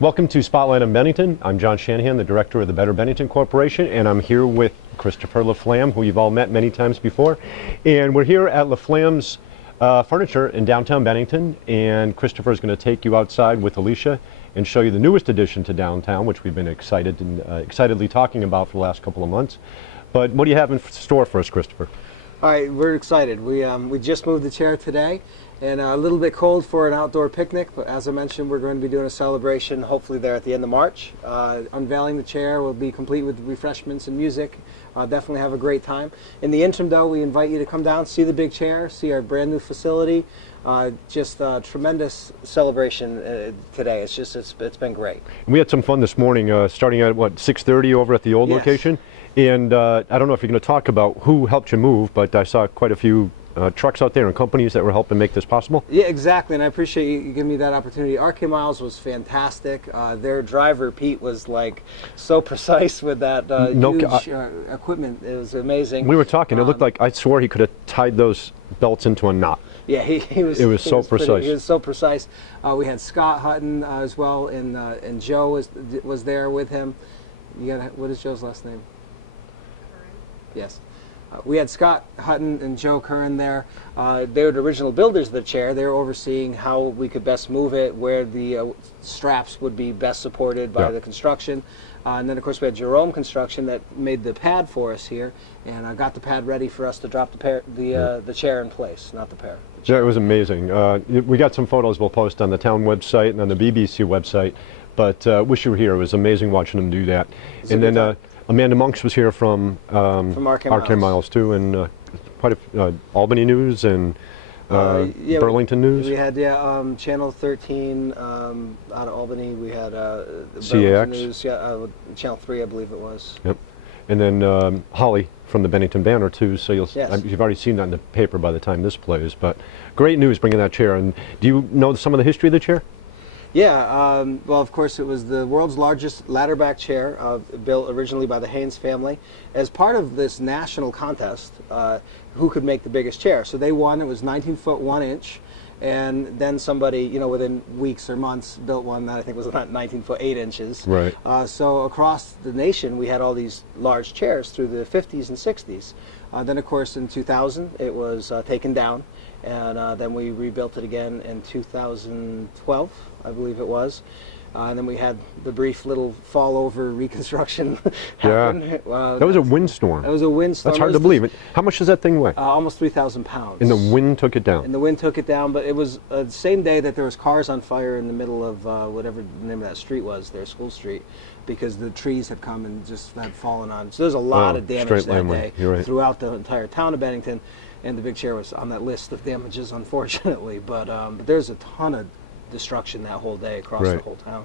Welcome to Spotlight on Bennington. I'm John Shanahan, the director of the Better Bennington Corporation, and I'm here with Christopher Laflamme, who you've all met many times before. And we're here at Laflamme's Furniture in downtown Bennington, and Christopher is going to take you outside with Alicia and show you the newest addition to downtown, which we've been excitedly talking about for the last couple of months. But what do you have in store for us, Christopher? All right, we're excited. We just moved the chair today, and a little bit cold for an outdoor picnic, but as I mentioned, we're going to be doing a celebration hopefully there at the end of March. Unveiling the chair will be complete with refreshments and music. Definitely have a great time. In the interim though, we invite you to come down, see the big chair, see our brand new facility. Just a tremendous celebration today. It's been great. We had some fun this morning, starting at what, 6:30 over at the old location. And I don't know if you're going to talk about who helped you move, but I saw quite a few trucks out there and companies that were helping make this possible. Yeah, exactly, and I appreciate you giving me that opportunity. RK Miles was fantastic. Their driver, Pete, was like so precise with that huge equipment. It was amazing. We were talking, it looked like, I swore he could have tied those belts into a knot. Yeah, he was. It was so precise. He was so precise. We had Scott Hutton as well, and Joe was there with him. What is Joe's last name? Yes. We had Scott Hutton and Joe Curran there. They were the original builders of the chair. They were overseeing how we could best move it, where the straps would be best supported by the construction. And then, of course, we had Jerome Construction that made the pad for us here, and got the pad ready for us to drop the chair in place, not the pair. Yeah, it was amazing. We got some photos we'll post on the town website and on the BBC website, but wish you were here. It was amazing watching them do that. And then Amanda Monks was here from RK Miles too, and quite a Albany News and Burlington News. We had Channel 13 out of Albany. We had CAX News, Channel 3, I believe it was. Yep. And then Holly from the Bennington Banner too. So you've already seen that in the paper by the time this plays. But great news bringing that chair. And do you know some of the history of the chair? Yeah, well, of course, it was the world's largest ladder-back chair, built originally by the Haynes family. As part of this national contest, who could make the biggest chair? So they won. It was 19 foot 1 inch, and then somebody, within weeks or months, built one that I think was 19 foot 8 inches. Right. So across the nation, we had all these large chairs through the 50s and 60s. Then, of course, in 2000, it was taken down, and then we rebuilt it again in 2012. I believe it was. And then we had the brief little fall over reconstruction happen. Yeah. That was a windstorm. That was a windstorm. That's hard to believe. How much does that thing weigh? Almost 3,000 pounds. And the wind took it down. And the wind took it down, but it was the same day that there was cars on fire in the middle of whatever the name of that street was, there, School Street, because the trees had come and just had fallen on. So there's a lot of damage that day throughout the entire town of Bennington, and the big chair was on that list of damages, unfortunately. But there's a ton of destruction that whole day across the whole town.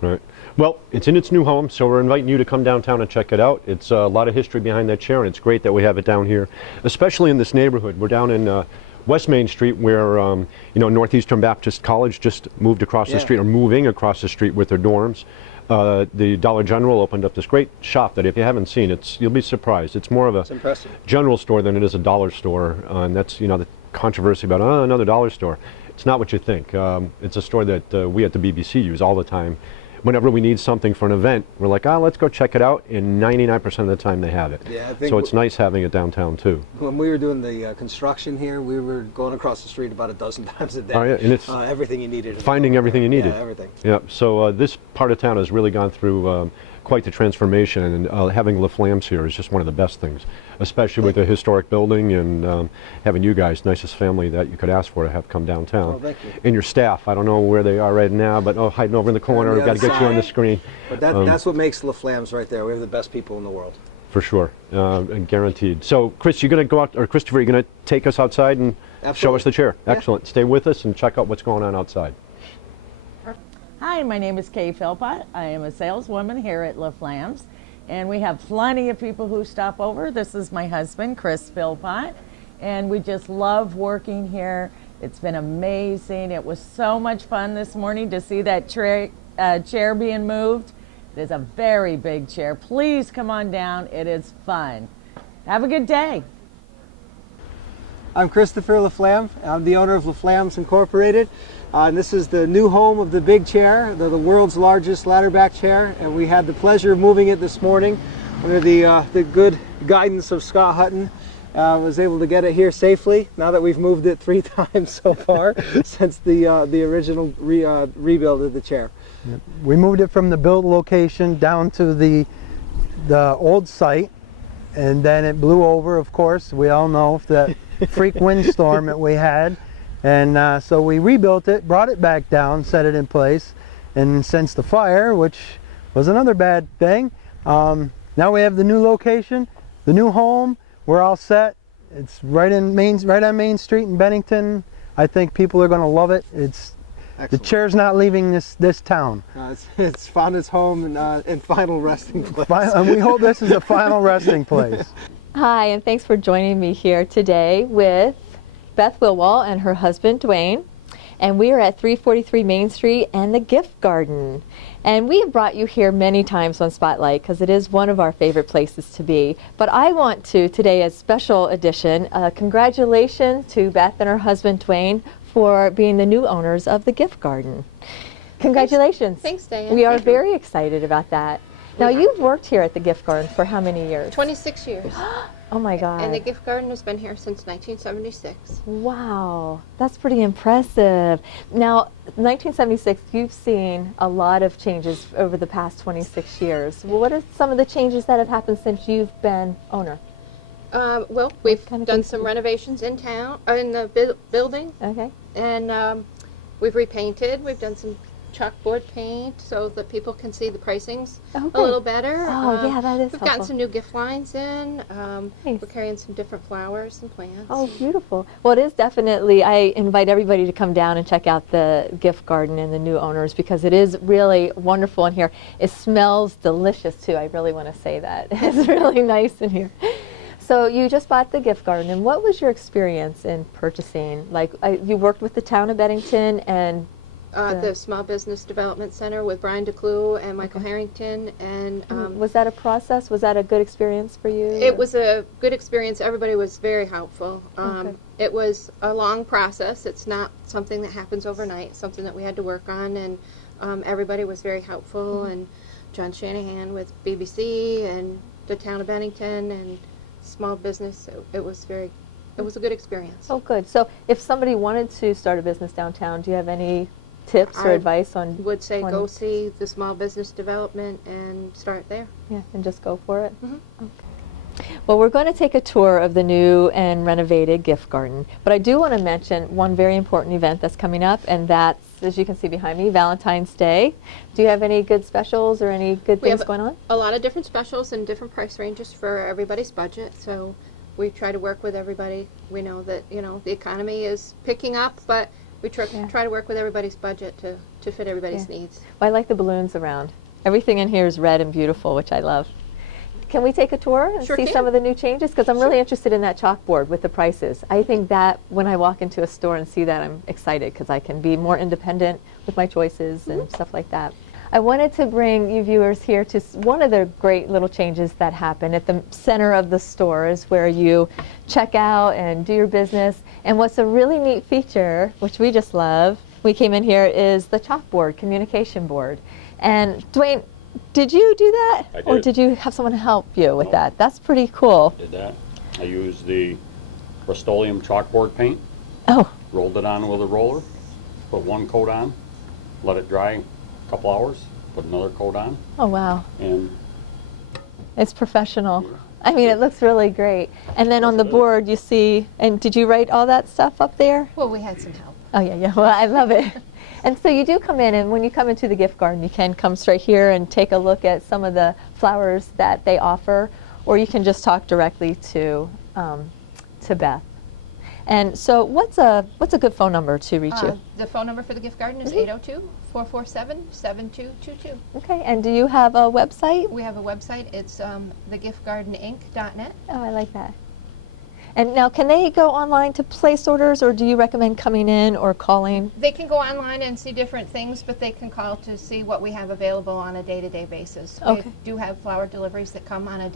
Right. Well, it's in its new home, so we're inviting you to come downtown and check it out. It's a lot of history behind that chair, and it's great that we have it down here, especially in this neighborhood. We're down in West Main Street, where Northeastern Baptist College just moved across the street, or moving across the street with their dorms. The Dollar General opened up this great shop that if you haven't seen, you'll be surprised. It's more of a general store than it is a dollar store, and that's the controversy about another dollar store. It's not what you think. It's a store that we at the BBC use all the time. Whenever we need something for an event, we're like, let's go check it out, and 99% of the time they have it. Yeah, so it's nice having it downtown too. When we were doing the construction here, we were going across the street about a dozen times a day. Oh, yeah. And it's everything you needed. Finding everything you needed. Yeah, everything. Yeah, so this part of town has really gone through quite the transformation, and having Laflamme's here is just one of the best things, especially with a historic building and having you guys, nicest family that you could ask for to have come downtown. Oh, thank you. And your staff, I don't know where they are right now, but hiding over in the corner, we've got to get you on the screen. But that's what makes Laflamme's right there. We have the best people in the world. For sure, and guaranteed. So, Chris, you're going to go out, or Christopher, you're going to take us outside and show us the chair. Yeah. Excellent. Stay with us and check out what's going on outside. Hi, my name is Kay Philpott. I am a saleswoman here at Laflamme's, and we have plenty of people who stop over. This is my husband, Chris Philpott, and we just love working here. It's been amazing. It was so much fun this morning to see that chair being moved. It is a very big chair. Please come on down. It is fun. Have a good day. I'm Christopher Laflamme. I'm the owner of Laflamme's Incorporated. And this is the new home of the big chair, the world's largest ladderback chair, and we had the pleasure of moving it this morning under the good guidance of Scott Hutton. Was able to get it here safely now that we've moved it 3 times so far since the original rebuild of the chair. Yep. We moved it from the build location down to the old site, and then it blew over, of course. We all know that freak windstorm that we had, and so we rebuilt it, brought it back down, set it in place, and since the fire, which was another bad thing, now we have the new location, the new home. We're all set. It's right on Main Street in Bennington. I think people are going to love it. The chair's not leaving this town. It's found its home and final resting place. And we hope this is a final resting place. Hi, and thanks for joining me here today with Beth Wilwall and her husband Dwayne. And we are at 343 Main Street and the Gift Garden. And we have brought you here many times on Spotlight because it is one of our favorite places to be. But I want to, today as special edition, congratulations to Beth and her husband Dwayne for being the new owners of the Gift Garden. Congratulations. Thanks, Diane. We are very excited about that. Now, you've worked here at the Gift Garden for how many years? 26 years. Oh my God. And the Gift Garden has been here since 1976. Wow, that's pretty impressive. Now, 1976, you've seen a lot of changes over the past 26 years. Well, what are some of the changes that have happened since you've been owner? Well, we've kind of done things some do you- renovations in town, in the building, Okay. and we've repainted. We've done some chalkboard paint so that people can see the pricings Oh, a good. little better. Oh, yeah, that is We've gotten helpful. some new gift lines in. Nice. We're carrying some different flowers and plants. Oh, beautiful. Well, it is definitely, I invite everybody to come down and check out the Gift Garden and the new owners because it is really wonderful in here. It smells delicious too. I really want to say that. It's really nice in here. So you just bought the Gift Garden, and what was your experience in purchasing? Like, you worked with the town of Bennington and The Small Business Development Center with Brian DeClue and Michael Harrington, and was that a process? Was that a good experience for you? it was a good experience. Everybody was very helpful. Okay. It was a long process. It's not something that happens overnight. It's something that we had to work on, and everybody was very helpful. And John Shanahan with BBC and the town of Bennington and small business. It was a good experience. Oh, good. So if somebody wanted to start a business downtown, do you have any tips or I advice on? Would say on- go see the Small Business Development and start there. Yeah, and just go for it? Mhm. Okay. Well, we're going to take a tour of the new and renovated Gift Garden, but I do want to mention one very important event that's coming up, and that's, as you can see behind me, Valentine's Day. Do you have any good specials or any good We things have going on? a lot of different specials and different price ranges for everybody's budget, so we try to work with everybody. We know that, the economy is picking up, but we try to work with everybody's budget to fit everybody's Yeah. needs. Well, I like the balloons around. Everything in here is red and beautiful, which I love. Can we take a tour and Sure see can. some of the new changes? Because I'm really interested in that chalkboard with the prices. I think that when I walk into a store and see that, I'm excited because I can be more independent with my choices and stuff like that. I wanted to bring you viewers here to one of the great little changes that happen at the center of the store is where you check out and do your business. And what's a really neat feature, which we just love, we came in here, is the chalkboard, communication board. And Dwayne, did you do that? I Or did. did you have someone help you with No. that? That's pretty cool. Did that. I used the Rust-Oleum chalkboard paint, Oh, rolled it on with a roller, put one coat on, let it dry a couple hours, put another coat on, oh wow. and It's professional. I mean, it looks really great. And then on the Yes, it is. board you see, and did you write all that stuff up there? Well, we had some help. Oh yeah, yeah. Well, I love it. And so you do come in, and when you come into the gift garden, you can come straight here and take a look at some of the flowers that they offer, or you can just talk directly to Beth. And so, what's a good phone number to reach you? The phone number for the gift garden is 802-447-7222. Okay. And do you have a website? We have a website. It's thegiftgardeninc.net. Oh, I like that. And now, can they go online to place orders, or do you recommend coming in or calling? They can go online and see different things, but they can call to see what we have available on a day-to-day basis. Okay. We do have flower deliveries that come on a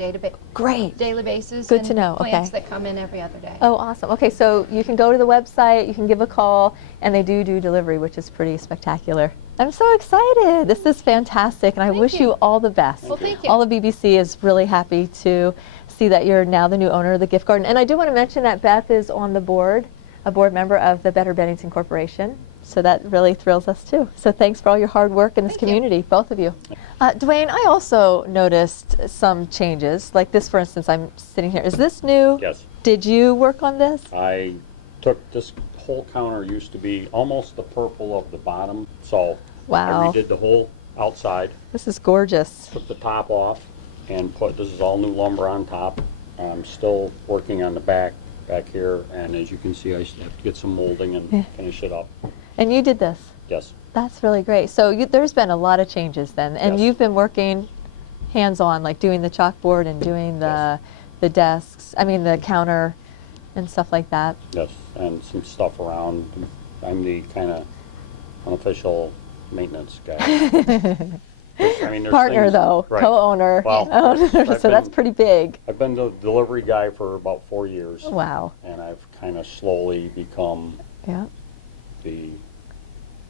Great. daily basis. Good and to know, plants okay. that come in every other day. Oh, awesome. Okay, so you can go to the website, you can give a call, and they do delivery, which is pretty spectacular. I'm so excited. This is fantastic, and I wish you all the best. Well, thank you. All of BBC is really happy to see that you're now the new owner of the gift garden. And I do want to mention that Beth is on the board, a board member of the Better Bennington Corporation. So that really thrills us too. So thanks for all your hard work in this community, both of you. Dwayne, I also noticed some changes. Like this, for instance, I'm sitting here. Is this new? Yes. Did you work on this? I took this whole counter used to be almost the purple of the bottom, so Wow. I redid the whole outside, This is gorgeous. took the top off, and this is all new lumber on top. I'm still working on the back here, and as you can see, I still have to get some molding and finish it up. And you did this. Yes. That's really great. So there's been a lot of changes then, and Yes. you've been working hands-on, like doing the chalkboard and doing the desks, the counter and stuff like that. Yes, and some stuff around. I'm the kind of unofficial maintenance guy. There's Partner things- though, right. co-owner, Well, owner, I've so that's been- pretty big. I've been the delivery guy for about 4 years, Wow. and I've kind of slowly become Yeah.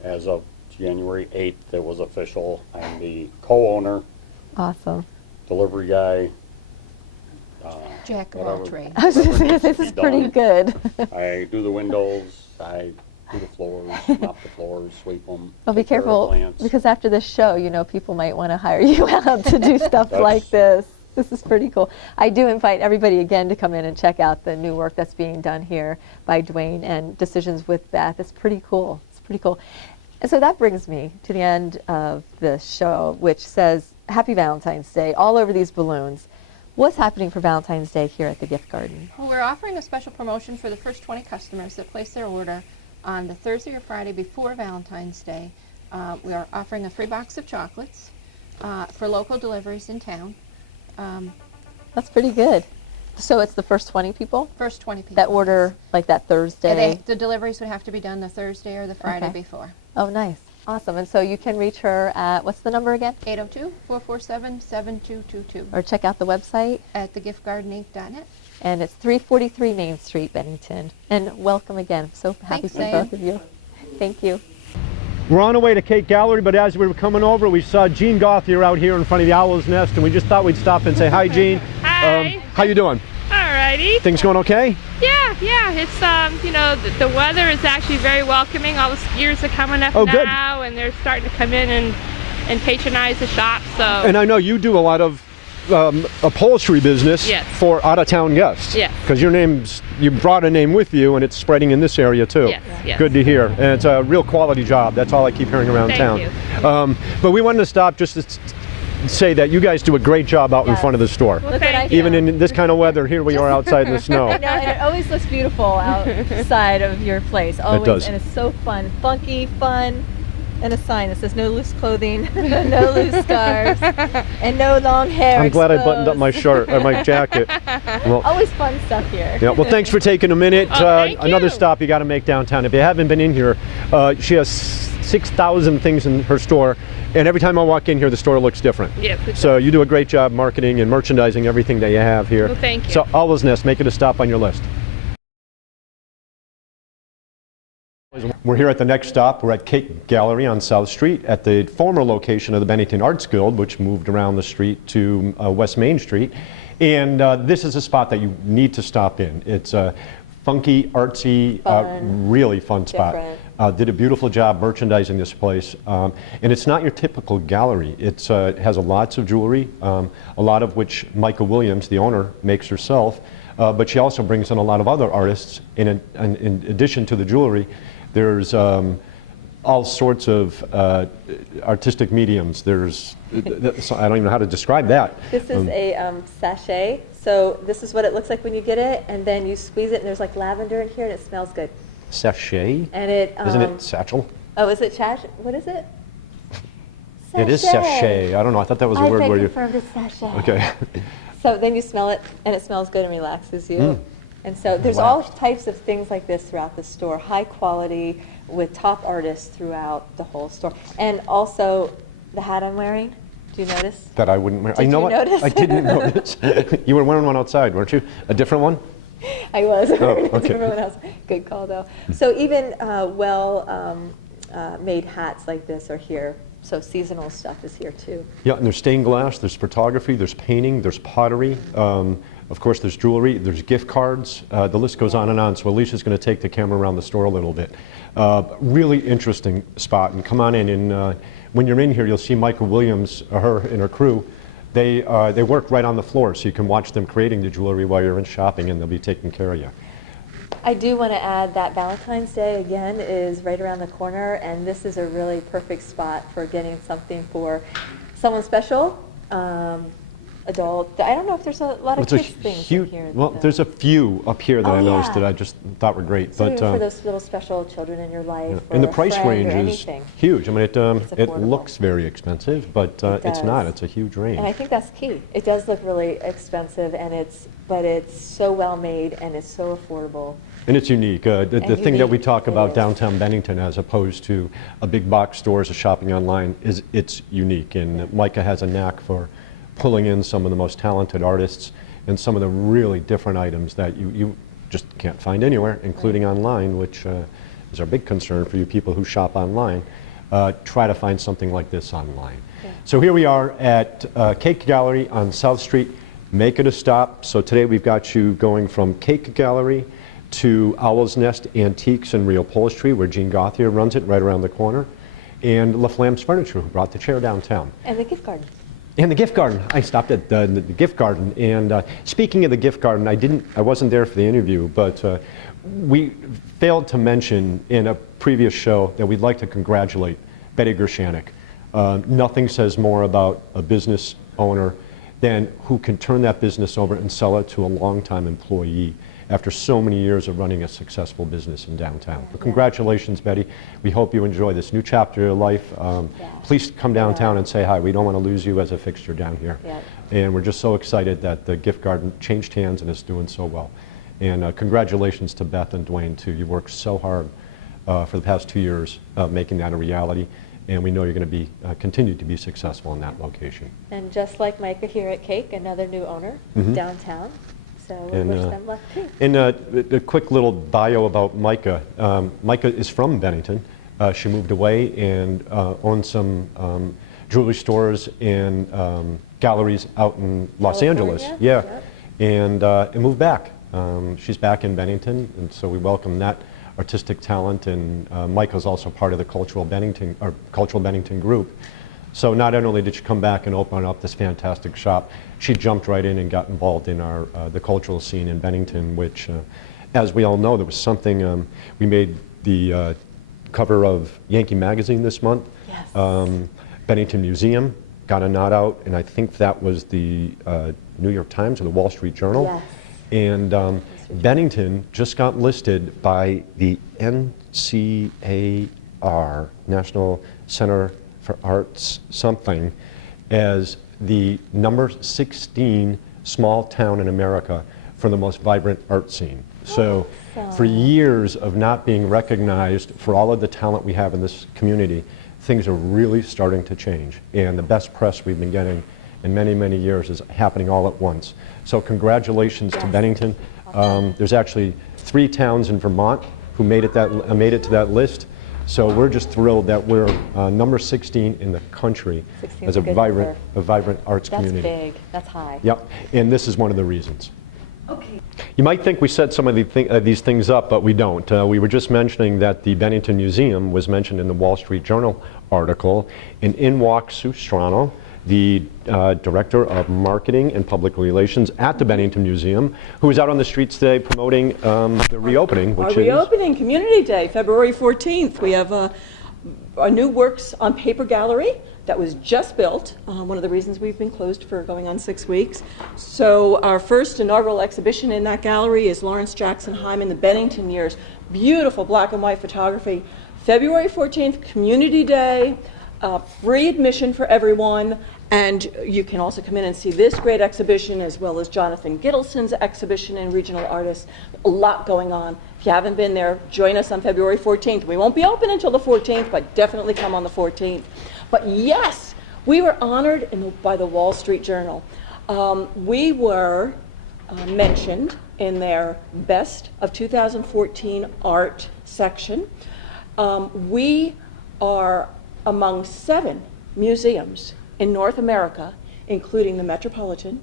as of January 8th, it was official. I'm the co-owner, Awesome. delivery guy. Jack of all whatever. trades. I was just Whatever saying, needs to this be is pretty done. good. I do the windows, I do the floors, mop the floors, sweep them. Well, be careful, because after this show, people might want to hire you out to do stuff like this. This is pretty cool. I do invite everybody again to come in and check out the new work that's being done here by Dwayne and Decisions with Beth. It's pretty cool. It's pretty cool. And so that brings me to the end of the show, which says Happy Valentine's Day all over these balloons. What's happening for Valentine's Day here at the gift garden? Well, we're offering a special promotion for the first 20 customers that place their order on the Thursday or Friday before Valentine's Day. We are offering a free box of chocolates for local deliveries in town. That's pretty good. So it's the first 20 people First 20 people. that order like that Thursday? The deliveries would have to be done the Thursday or the Friday Okay. before. Oh, nice. Awesome. And so you can reach her at, what's the number again? 802-447-7222 Or check out the website. at thegiftgardeninc.net. And it's 343 Main Street, Bennington. And welcome again. I'm so happy Thanks, for Diane. both of you. Thank you. We're on our way to Cake Gallery, but as we were coming over, we saw Gene Gauthier out here in front of the Owl's Nest, and we just thought we'd stop and say hi, Gene. Hi. How you doing? Alrighty. Things going okay? Yeah. It's the weather is actually very welcoming. All the skiers are coming up Oh, good. now, and they're starting to come in and patronize the shop. So. And I know you do a lot of upholstery business Yes. for out-of-town guests. Yes. Because you brought a name with you, and it's spreading in this area too. Yes. Good to hear. And it's a real quality job. That's all I keep hearing around Thank town. you. But we wanted to stop just to say that you guys do a great job out in Yes. front of the store. Well, Look what I thank you. Even in this kind of weather, here we are outside in the snow. I know, and it always looks beautiful outside of your place. Always. does. And it's so fun. Funky, fun. And a sign that says no loose clothing, no loose scarves, and no long hair. I'm glad I buttoned up my exposed. shirt or my jacket. Well, Always fun stuff here. yeah, well, thanks for taking a minute. Oh, thank Another you. stop you got to make downtown. If you haven't been in here, she has 6,000 things in her store, and every time I walk in here, the store looks different. Yes, it So you do a great job marketing and merchandising everything that you have here. Well, thank you. So Owl's Nest, make it a stop on your list. We're here at the next stop. We're at Cake Gallery on South Street at the former location of the Bennington Arts Guild, which moved around the street to West Main Street. And this is a spot that you need to stop in. It's a funky, artsy, Fun. really fun spot. Different. Did a beautiful job merchandising this place. And it's not your typical gallery. It has lots of jewelry, a lot of which Micah Williams, the owner, makes herself. But she also brings in a lot of other artists. In addition to the jewelry, there's all sorts of artistic mediums. There's, I don't even know how to describe that. This is a sachet. So this is what it looks like when you get it, and then you squeeze it, and there's like lavender in here, and it smells good. Sachet? And it Isn't it satchel? Oh, is it sachet? What is it? It is sachet. I don't know. I thought that was a word I where you. confirmed it's sachet. Okay. So then you smell it, and it smells good and relaxes you. And so there's all types of things like this throughout the store, high quality with top artists throughout the whole store. And also the hat I'm wearing, do you notice? That I wouldn't wear. Did you notice? I didn't notice. You were wearing one outside, weren't you? A different one? I was. Okay. Everyone else. Good call, though. So even made hats like this are here. So seasonal stuff is here, too. Yeah, and there's stained glass, there's photography, there's painting, there's pottery. Of course, there's jewelry, there's gift cards. The list goes on and on. So Alicia's going to take the camera around the store a little bit. Really interesting spot. And come on in. And when you're in here, you'll see Michael Williams, her and her crew. They work right on the floor, so you can watch them creating the jewelry while you're in shopping, and they'll be taking care of you. I do want to add that Valentine's Day, again, is right around the corner, and this is a really perfect spot for getting something for someone special, adult. I don't know if there's a lot of kids things in here. Well, there's a few up here that I noticed that I just thought were great. So but for those little special children in your life, yeah. And the price range is anything. huge. I mean, it looks very expensive, but it's not. It's a huge range. And I think that's key. It does look really expensive, and but it's so well made, and it's so affordable. And it's unique. The thing that we talk about downtown Bennington, as opposed to a big box stores or shopping online, is it's unique. And Micah has a knack for pulling in some of the most talented artists and some of the really different items that you just can't find anywhere, including online, which is our big concern for you people who shop online. Try to find something like this online. Yeah. So here we are at Cake Gallery on South Street. Make it a stop. So today we've got you going from Cake Gallery to Owl's Nest Antiques and Real Upholstery, where Jean Gauthier runs it, right around the corner, and Laflamme's Furniture, who brought the chair downtown. And the gift garden. And the gift garden. I stopped at the gift garden. And speaking of the gift garden, I wasn't there for the interview, but we failed to mention in a previous show that we'd like to congratulate Betty Gershanik. Nothing says more about a business owner than who can turn that business over and sell it to a longtime employee after so many years of running a successful business in downtown. But congratulations, Betty. We hope you enjoy this new chapter of your life. Please come downtown and say hi. We don't want to lose you as a fixture down here. And we're just so excited that the gift garden changed hands and is doing so well. And congratulations to Beth and Dwayne, too. You worked so hard for the past 2 years making that a reality. And we know you're going to be continue to be successful in that location. And just like Micah here at Cake, another new owner downtown. So we wish them luck too. And a quick little bio about Micah. Micah is from Bennington. She moved away and owned some jewelry stores and galleries out in Los Angeles. Yeah, and moved back. She's back in Bennington, and so we welcome that artistic talent. And Micah's also part of the Cultural Bennington group. So not only did she come back and open up this fantastic shop, she jumped right in and got involved in the cultural scene in Bennington, which, as we all know, there was something, we made the cover of Yankee Magazine this month. Yes. Bennington Museum got a nod out, and I think that was the New York Times or the Wall Street Journal. Yes. And Bennington just got listed by the NCAR, National Center for Arts something, as the number 16 small town in America for the most vibrant art scene. So for years of not being recognized for all of the talent we have in this community, things are really starting to change. And the best press we've been getting in many, many years is happening all at once. So congratulations to Bennington. There's actually 3 towns in Vermont who made it to that list. So we're just thrilled that we're number 16 in the country as a vibrant arts community. That's big. That's high. Yep. And this is one of the reasons. Okay. You might think we set some of these things up, but we don't. We were just mentioning that the Bennington Museum was mentioned in the Wall Street Journal article, and in walks Sue Strano, the Director of Marketing and Public Relations at the Bennington Museum, who is out on the streets today promoting the reopening, which Our reopening, Community Day, February 14th. We have a new Works on Paper gallery that was just built, one of the reasons we've been closed for going on 6 weeks. So our first inaugural exhibition in that gallery is Lawrence Jackson Hyman, the Bennington Years. Beautiful black and white photography. February 14th, Community Day, free admission for everyone. And you can also come in and see this great exhibition, as well as Jonathan Gittleson's exhibition and regional artists. A lot going on. If you haven't been there, join us on February 14th. We won't be open until the 14th, but definitely come on the 14th. But yes, we were honored by the Wall Street Journal. We were mentioned in their Best of 2014 Art section. We are among 7 museums in North America, including the Metropolitan,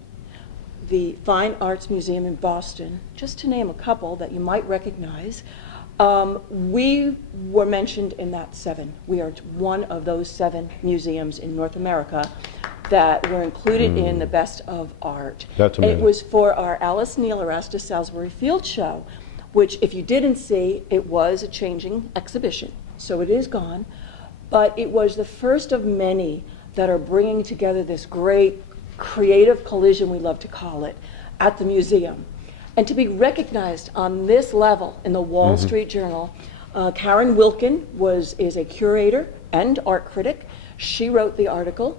the Fine Arts Museum in Boston, just to name a couple that you might recognize. We were mentioned in that 7. We are one of those 7 museums in North America that were included in the Best of Art. That's amazing. It was for our Alice Neal Erastus Salisbury Field Show, which, if you didn't see, it was a changing exhibition, so it is gone. But it was the first of many that are bringing together this great creative collision, we love to call it, at the museum. And to be recognized on this level in the Wall Street Journal, Karen Wilkin is a curator and art critic. She wrote the article,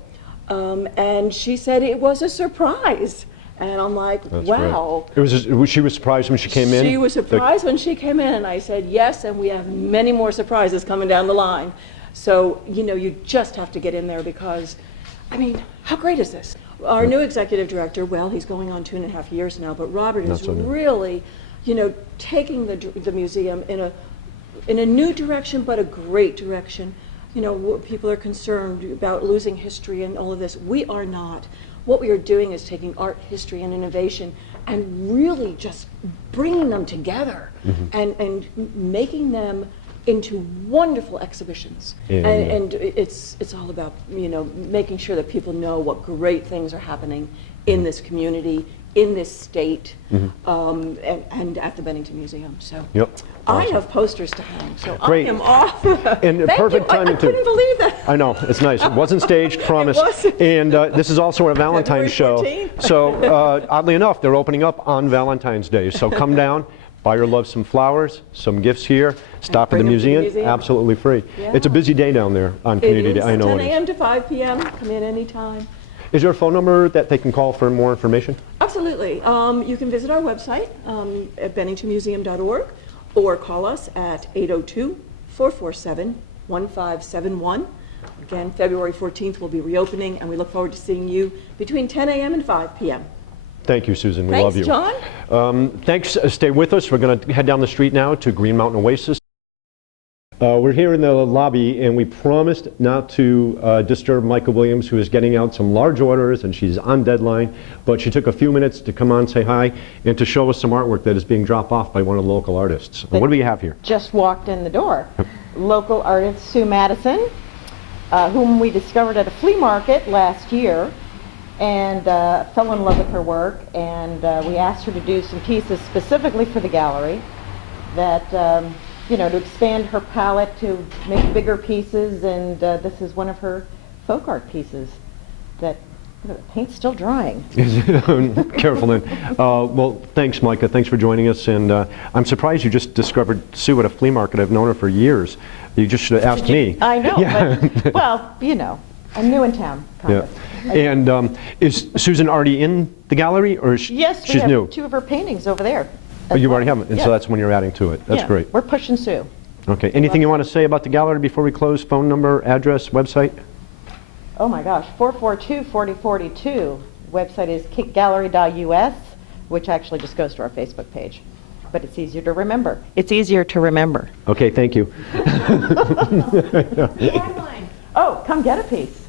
and she said it was a surprise. And I'm like, That's wow. Right. She was surprised when she came in? She was surprised when she came in, and I said, yes, and we have many more surprises coming down the line. So, you know, you just have to get in there because, I mean, how great is this? Our new executive director, well, he's going on 2.5 years now, but Robert is really, you know, taking the museum in a new direction, but a great direction. You know, people are concerned about losing history and all of this. We are not. What we are doing is taking art, history, and innovation and really just bringing them together and making them into wonderful exhibitions. And it's all about, you know, making sure that people know what great things are happening in this community, in this state, and at the Bennington Museum. So I have posters to hang, so Great. I am off. And perfect timing too. I couldn't believe that. I know, it's nice. It wasn't staged, promise. And this is also our Valentine's show. So oddly enough, they're opening up on Valentine's Day. So come down, buy your love some flowers, some gifts here, stop at the museum, absolutely free. Yeah. It's a busy day down there on Community Day. I know 10 it is. 10 a.m. to 5 p.m. Come in anytime. Is there a phone number that they can call for more information? Absolutely. You can visit our website at benningtonmuseum.org or call us at 802-447-1571. Again, February 14th we'll be reopening, and we look forward to seeing you between 10 a.m. and 5 p.m. Thank you, Susan. We love you. Thanks, John. Thanks. Stay with us. We're going to head down the street now to Green Mountain Oasis. We're here in the lobby, and we promised not to disturb Micah Williams, who is getting out some large orders, and she's on deadline. But she took a few minutes to come on, say hi, and to show us some artwork that is being dropped off by one of the local artists. What do we have here? Just walked in the door. Local artist Sue Madison, whom we discovered at a flea market last year, and fell in love with her work, and we asked her to do some pieces specifically for the gallery that you know, to expand her palette, to make bigger pieces, and this is one of her folk art pieces that the paint's still drying. Careful then. Well, thanks, Micah. Thanks for joining us, and I'm surprised you just discovered Sue at a flea market. I've known her for years. You just should have asked me. I know, but, well, you know, I'm new in town, kind of. And is Susan already in the gallery, or is yes, she's we have new? 2 of her paintings over there. Oh, you already have it, and so that's when you're adding to it. That's great. We're pushing Sue. Okay. Anything you want to say about the gallery before we close? Phone number, address, website? Oh my gosh, 442-4042. Website is kickgallery.us, which actually just goes to our Facebook page. But it's easier to remember. It's easier to remember. Okay, thank you. Oh, come get a piece.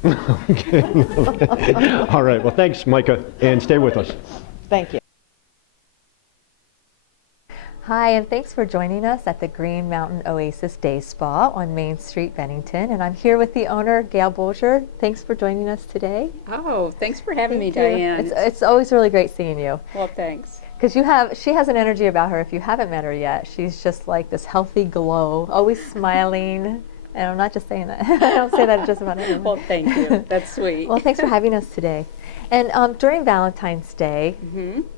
All right, well, thanks, Micah, and stay with us. Thank you. Hi, and thanks for joining us at the Green Mountain Oasis Day Spa on Main Street, Bennington. And I'm here with the owner, Gail Bolger. Thanks for joining us today. Oh, thanks for having me, Diane. It's always really great seeing you. Well, thanks. Because she has an energy about her. If you haven't met her yet, she's just like this healthy glow, always smiling. And I'm not just saying that. I don't say that just about anyone. Well, thank you. That's sweet. Well, thanks for having us today. And during Valentine's Day,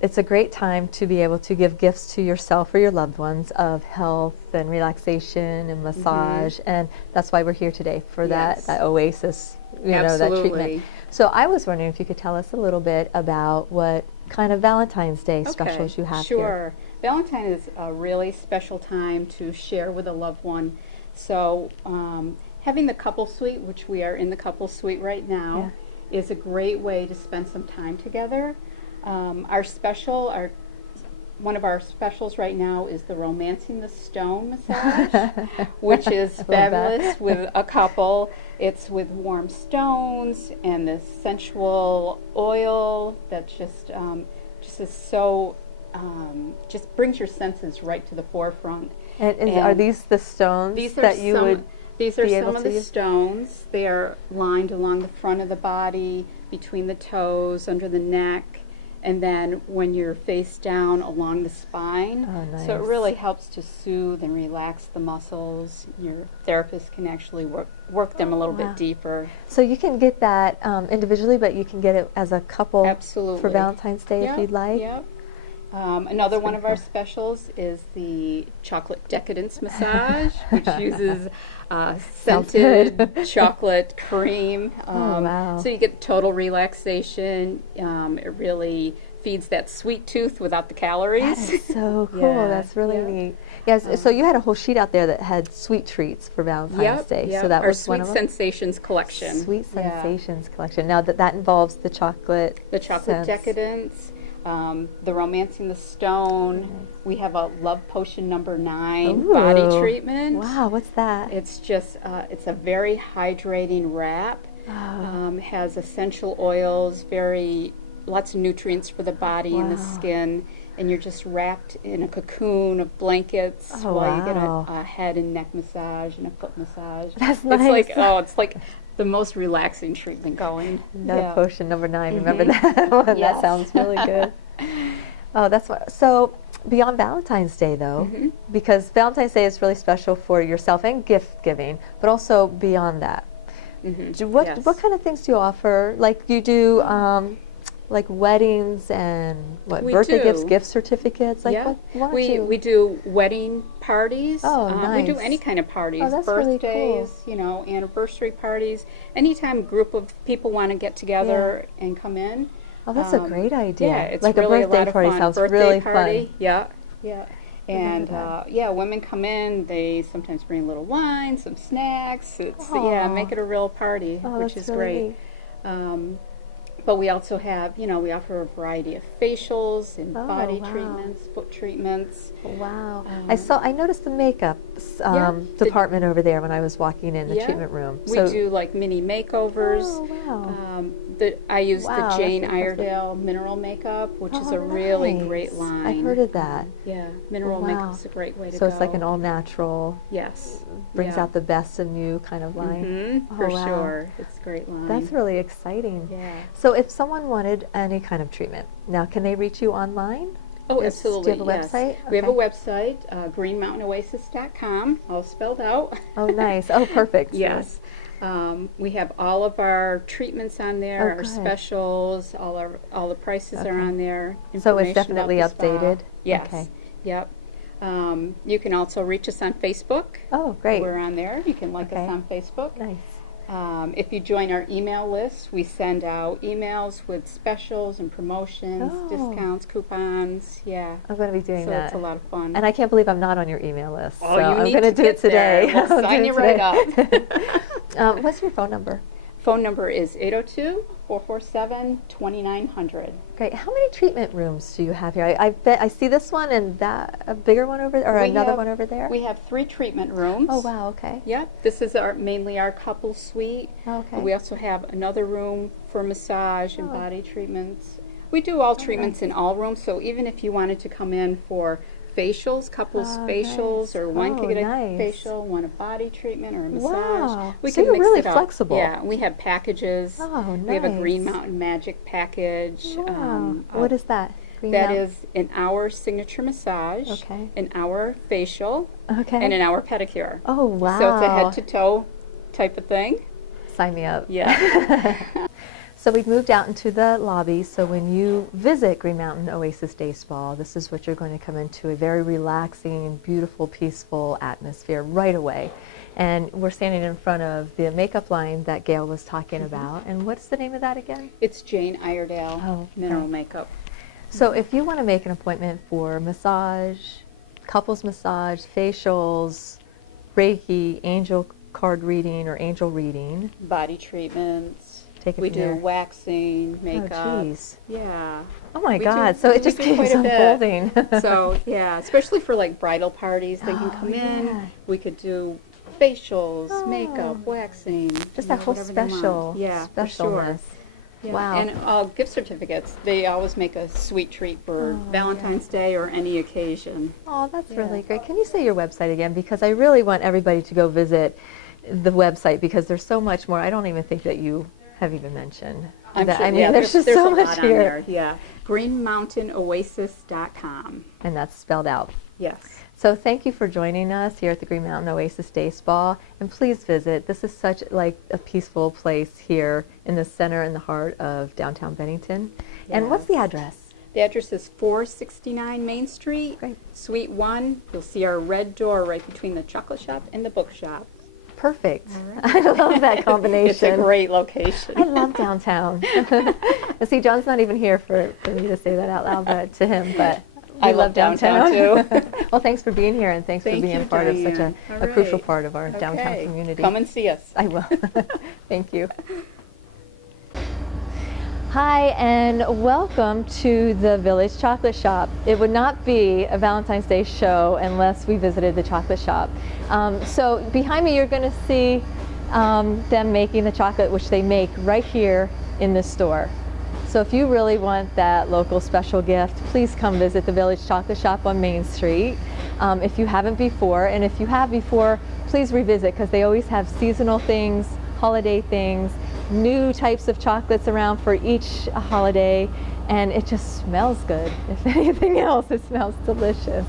it's a great time to be able to give gifts to yourself or your loved ones of health and relaxation and massage. And that's why we're here today for that Oasis, you know, that treatment. So I was wondering if you could tell us a little bit about what kind of Valentine's Day specials you have here. Sure. Valentine is a really special time to share with a loved one. So having the couple suite, which we are in the couple suite right now, is a great way to spend some time together. One of our specials right now is the Romancing the Stone massage, which is fabulous with a couple. It's with warm stones and this sensual oil that just is so, just brings your senses right to the forefront. And are these the stones these that you would These are be able some of to the use? stones. They are lined along the front of the body, between the toes, under the neck, and then when you're face down along the spine. Oh, nice. So it really helps to soothe and relax the muscles. Your therapist can actually work them a little bit deeper. So you can get that individually, but you can get it as a couple Absolutely. for Valentine's Day if you'd like. Yep. Another one of our specials is the chocolate decadence massage, which uses scented chocolate cream. Wow. So you get total relaxation. It really feeds that sweet tooth without the calories. That is so cool. Yeah, That's really neat. Yes. So you had a whole sheet out there that had sweet treats for Valentine's Day. Yep. So that our was one Sweet of them. Sensations collection. Sweet Yeah. Sensations collection. Now that involves the chocolate. The chocolate scents. decadence. The Romancing the Stone. We have a Love Potion number 9 body Ooh. treatment. Wow, what's that? It's just, it's a very hydrating wrap. Has essential oils, lots of nutrients for the body and the skin. And you're just wrapped in a cocoon of blankets while you get a head and neck massage and a foot massage. That's it's nice. It's like the most relaxing treatment going. Love Potion number 9. Remember that one? That Yes. sounds really good. Oh, that's what. So beyond Valentine's Day, though, because Valentine's Day is really special for yourself and gift giving, but also beyond that. What kind of things do you offer? Like you do, like weddings and We birthday gifts, do. gift certificates. Like what we do wedding parties. Oh, We do nice. any kind of parties, Oh, that's really cool. birthdays, anniversary parties. Anytime a group of people want to get together and come in. Oh, that's a great idea. Yeah, it's like really a birthday lot of party fun. sounds Birthday really party. fun. Yeah. And women come in. They sometimes bring a little wine, some snacks. Make it a real party, which that's is really great. But we also have, we offer a variety of facials and body treatments, foot treatments. Wow. I noticed the makeup department over there when I was walking in the treatment room. We do like mini makeovers. Oh, wow. I use Wow, the that's Jane impressive. Iredale mineral makeup, which is a really great line. I've heard of that. Yeah, mineral Wow. makeup's a great way to So go. it's like an all-natural, Yes. brings out the best in you kind of line. For wow. sure. It's a great line. That's really exciting. Yeah. So if someone wanted any kind of treatment, now can they reach you online? Oh, Is- absolutely. Do you have a yes. website? We have a Okay. website, greenmountainoasis.com, all spelled out. Oh, nice. Oh, perfect. Yes. We have all of our treatments on there, Oh, our good. specials, all the prices are on there. So it's information about definitely the spa. updated? Yes. Okay. Yep. You can also reach us on Facebook. Oh, great. We're on there. You can like Okay. us on Facebook. Nice. If you join our email list, we send out emails with specials and promotions, Oh. discounts, coupons. Yeah. I'm going to be doing So that. it's a lot of fun. And I can't believe I'm not on your email list. Oh, so you I'm need going to do it get there. today. We'll I'll do sign it you right today. What's your phone number? Phone number is 802-447-2900. Great. How many treatment rooms do you have here? I bet I see this one and that a bigger one over there, or another one over there. We have 3 treatment rooms. Oh wow. Okay. Yep. This is mainly our couple suite. Okay. We also have another room for massage and body treatments. We do all treatments in all rooms, so even if you wanted to come in for facials, couples facials, or one could get a facial, one a body treatment or a massage. Wow. We So can you're mix really it up. flexible. Yeah, we have packages. Oh, We have a nice. Green Mountain Magic package. Wow. What is that? Green That Mountain? is an hour signature massage, Okay. an hour facial, Okay. and an hour pedicure. Oh wow. So it's a head to toe type of thing. Sign me up. Yeah. So we've moved out into the lobby, so when you visit Green Mountain Oasis Day Spa, this is what you're going to come into, a very relaxing, beautiful, peaceful atmosphere right away. And we're standing in front of the makeup line that Gail was talking about. And what's the name of that again? It's Jane Iredale Mineral Makeup. So if you want to make an appointment for massage, couples massage, facials, Reiki, angel card reading or angel reading. Body treatments. Take it we from do there. Waxing, makeup. Oh, geez. Yeah. Oh my We God, do- so it we just do keeps quite a bit. unfolding. So yeah, especially for like bridal parties, they can Oh, come in. yeah. We could do facials, makeup, waxing. Just you that know, whole whatever they want. special, Yeah, for sure. specialness. Yeah. Wow. And gift certificates. They always make a sweet treat for Valentine's Day or any occasion. Oh, that's really great. Can you say your website again? Because I really want everybody to go visit the website because there's so much more. I don't even think that you have even mentioned. I'm that, sure, I mean, yeah, there's just there's so a much lot on here. there. Yeah. GreenMountainOasis.com. And that's spelled out. Yes. So thank you for joining us here at the Green Mountain Oasis Day Spa, and please visit. This is such like a peaceful place here in the center, in the heart of downtown Bennington. And what's the address? The address is 469 Main Street, Great. Suite 1. You'll see our red door right between the chocolate shop and the bookshop. Perfect. I love that combination. It's a great location. I love downtown. And see, John's not even here for me to say that out loud, but to him, but I we love downtown, too. Well, thanks for being here, and thanks for Thank being you, part of such Diane. a All crucial right. part of our downtown Okay. community. Come and see us. I will. Thank you. Hi, and welcome to the Village Chocolate Shop. It would not be a Valentine's Day show unless we visited the chocolate shop. So behind me, you're going to see them making the chocolate, which they make right here in this store. So if you really want that local special gift, please come visit the Village Chocolate Shop on Main Street. If you haven't before, and if you have before, please revisit because they always have seasonal things, holiday things, new types of chocolates around for each holiday, and it just smells good. If anything else, it smells delicious.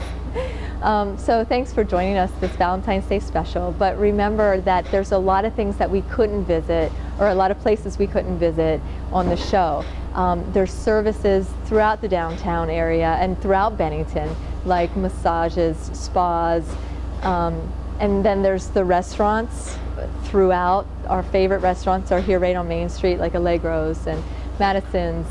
So thanks for joining us this Valentine's Day special, but remember that there's a lot of things that we couldn't visit, or a lot of places we couldn't visit on the show. There's services throughout the downtown area and throughout Bennington, like massages, spas, and then there's the restaurants throughout. Our favorite restaurants are here right on Main Street, like Allegro's and Madison's.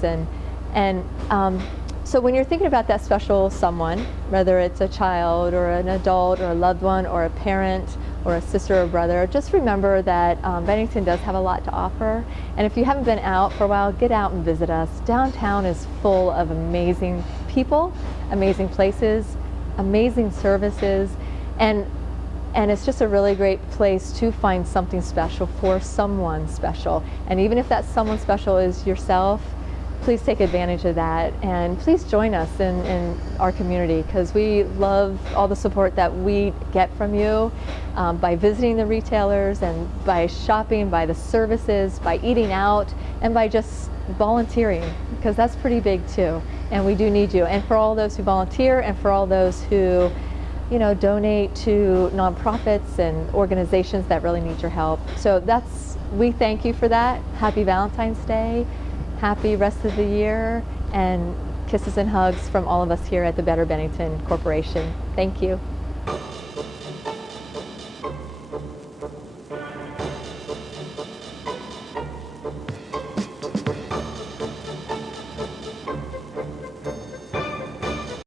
So when you're thinking about that special someone, whether it's a child or an adult or a loved one or a parent or a sister or brother, just remember that Bennington does have a lot to offer. And if you haven't been out for a while, get out and visit us. Downtown is full of amazing people, amazing places, amazing services, and it's just a really great place to find something special for someone special. And even if that someone special is yourself, please take advantage of that, and please join us in our community because we love all the support that we get from you by visiting the retailers and by shopping, by the services, by eating out, and by just volunteering because that's pretty big too, and we do need you. And for all those who volunteer and for all those who donate to nonprofits and organizations that really need your help. So we thank you for that. Happy Valentine's Day. Happy rest of the year, and kisses and hugs from all of us here at the Better Bennington Corporation. Thank you.